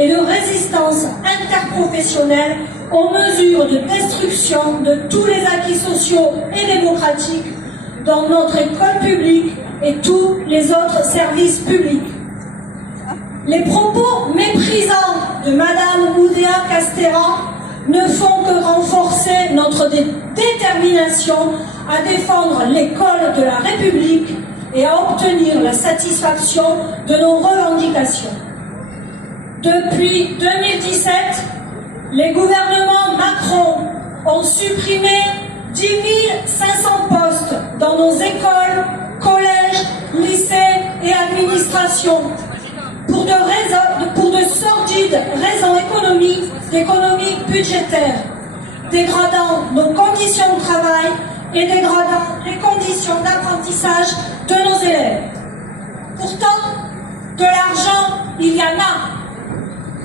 et de résistance interprofessionnelle aux mesures de destruction de tous les acquis sociaux et démocratiques dans notre école publique et tous les autres services publics. Les propos méprisants de Madame Oudéa Castéra ne font que renforcer notre détermination à défendre l'école de la République et à obtenir la satisfaction de nos revendications. Depuis 2017, les gouvernements Macron ont supprimé 10 500 postes dans nos écoles, collèges, lycées et administrations pour de sordides raisons économiques budgétaires, dégradant nos conditions de travail et dégradant les conditions d'apprentissage de nos élèves. Pourtant, de l'argent, il y en a.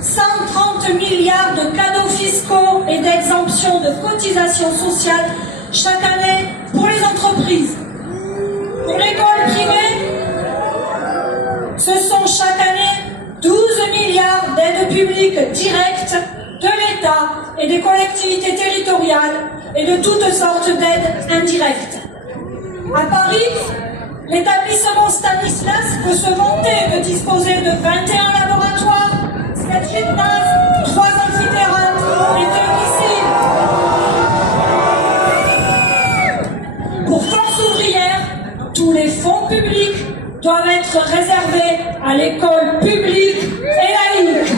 130 milliards de cadeaux fiscaux et d'exemptions de cotisations sociales chaque année pour les entreprises. Pour l'école privée, ce sont chaque année 12 milliards d'aides publiques directes de l'État et des collectivités territoriales et de toutes sortes d'aides indirectes. À Paris, l'établissement Stanislas peut se vanter de disposer de 21 laboratoires, 7 gymnases, 3 amphithéâtres et 2 piscines. Pour Force ouvrière, tous les fonds publics doivent être réservés à l'école publique et laïque.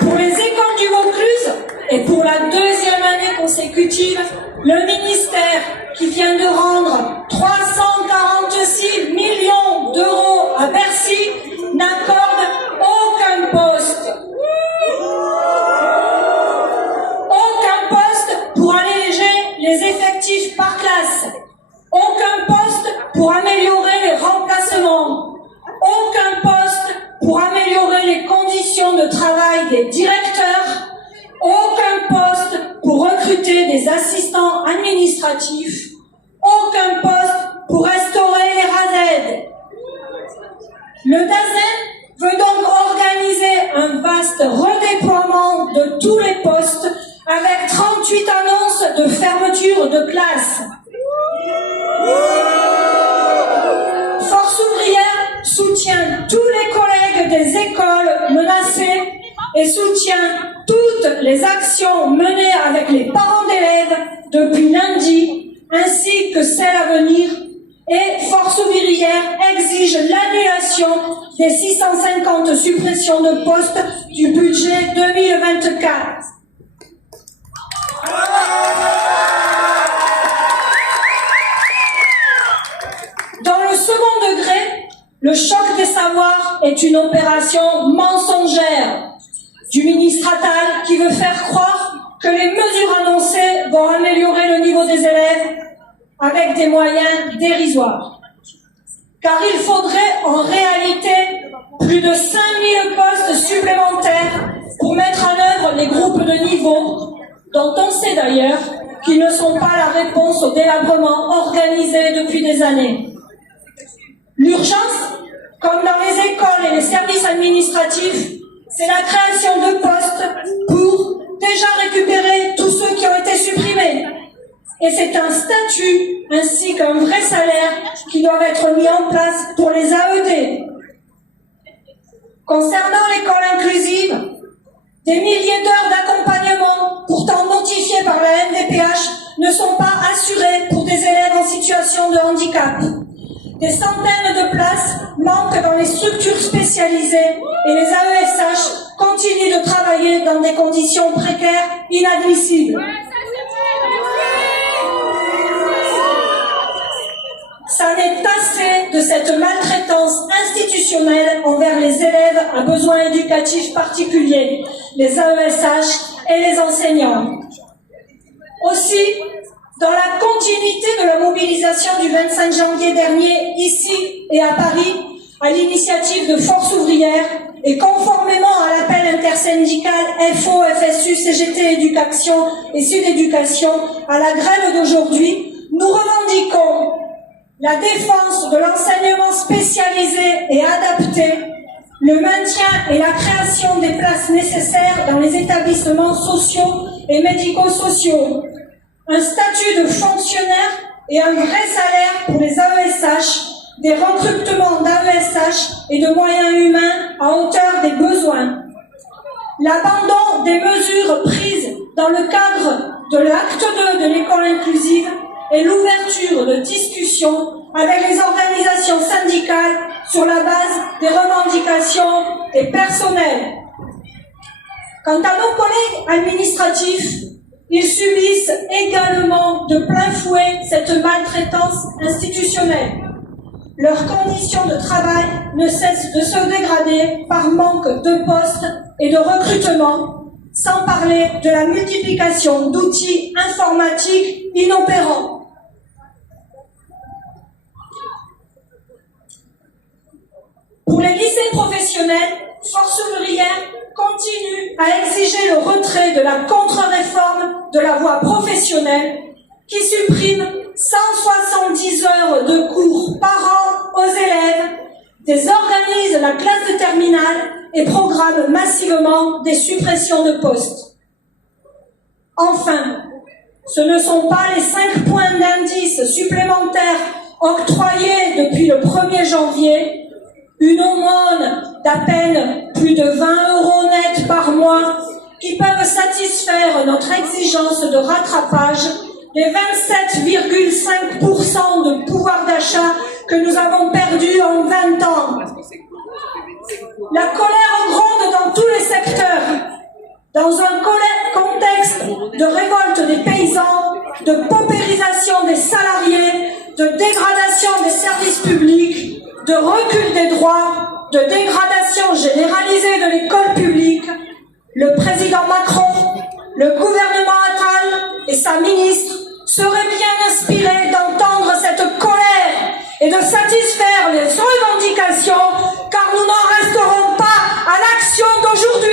Pour les écoles du Vaucluse, et pour la deuxième année consécutive, le ministère, qui vient de rendre 346 millions d'euros à Bercy, n'accorde aucun poste. Aucun poste pour alléger les effectifs par classe. Aucun poste pour améliorer les remplacements. Aucun poste pour améliorer les conditions de travail des directeurs. Aucun poste pour recruter des assistants administratifs. Aucun poste pour restaurer les RASED. Le DAZEN veut donc organiser un vaste redéploiement de tous les postes avec 38 annonces de fermeture de classes. Force ouvrière soutient tous les collègues des écoles menacées et soutient toutes les actions menées avec les parents d'élèves depuis lundi, ainsi que celles à venir, et Force ouvrière exige l'annulation des 650 suppressions de postes du budget 2024. Dans le second degré, le choc des savoirs est une opération mensongère du ministre Attal qui veut faire croire que les mesures annoncées vont améliorer le niveau des élèves avec des moyens dérisoires. Car il faudrait en réalité plus de 5000 postes supplémentaires pour mettre en œuvre les groupes de niveau, dont on sait d'ailleurs qu'ils ne sont pas la réponse au délabrement organisé depuis des années. L'urgence, comme dans les écoles et les services administratifs, c'est la création de postes pour déjà récupérer tous ceux qui ont été supprimés. Et c'est un statut ainsi qu'un vrai salaire qui doivent être mis en place pour les AED. Concernant l'école inclusive, des milliers d'heures d'accompagnement, pourtant notifiées par la MDPH, ne sont pas assurées pour des élèves en situation de handicap. Des centaines de places manquent dans les structures spécialisées et les AESH continuent de travailler dans des conditions précaires inadmissibles. Ça n'est assez de cette maltraitance institutionnelle envers les élèves à besoins éducatifs particuliers, les AESH et les enseignants. Aussi, dans la continuité de la mobilisation du 25 janvier dernier, ici et à Paris, à l'initiative de Force ouvrière et conformément à l'appel intersyndical FO, FSU, CGT Éducation et Sud Éducation à la grève d'aujourd'hui, nous revendiquons la défense de l'enseignement spécialisé et adapté, le maintien et la création des places nécessaires dans les établissements sociaux et médico-sociaux, un statut de fonctionnaire et un vrai salaire pour les AESH, des recrutements d'AESH et de moyens humains à hauteur des besoins. L'abandon des mesures prises dans le cadre de l'acte 2 de l'école inclusive et l'ouverture de discussions avec les organisations syndicales sur la base des revendications des personnels. Quant à nos collègues administratifs, ils subissent également de plein fouet cette maltraitance institutionnelle. Leurs conditions de travail ne cessent de se dégrader par manque de postes et de recrutement, sans parler de la multiplication d'outils informatiques inopérants. Pour les lycées professionnels, Force ouvrière continue à exiger le retrait de la contre-réforme de la voie professionnelle qui supprime 170 heures de cours par an aux élèves, désorganise la classe de terminale et programme massivement des suppressions de postes. Enfin, ce ne sont pas les 5 points d'indice supplémentaires octroyés depuis le 1er janvier, une aumône d'à peine plus de 20 € net par mois qui peuvent satisfaire notre exigence de rattrapage des 27,5% de pouvoir d'achat que nous avons perdu en 20 ans. La colère gronde dans tous les secteurs. Dans un contexte de révolte des paysans, de paupérisation des salariés, de dégradation des services publics, de recul des droits, de dégradation généralisée de l'école publique, le président Macron, le gouvernement Attal et sa ministre seraient bien inspirés d'entendre cette colère et de satisfaire les revendications, car nous n'en resterons pas à l'action d'aujourd'hui.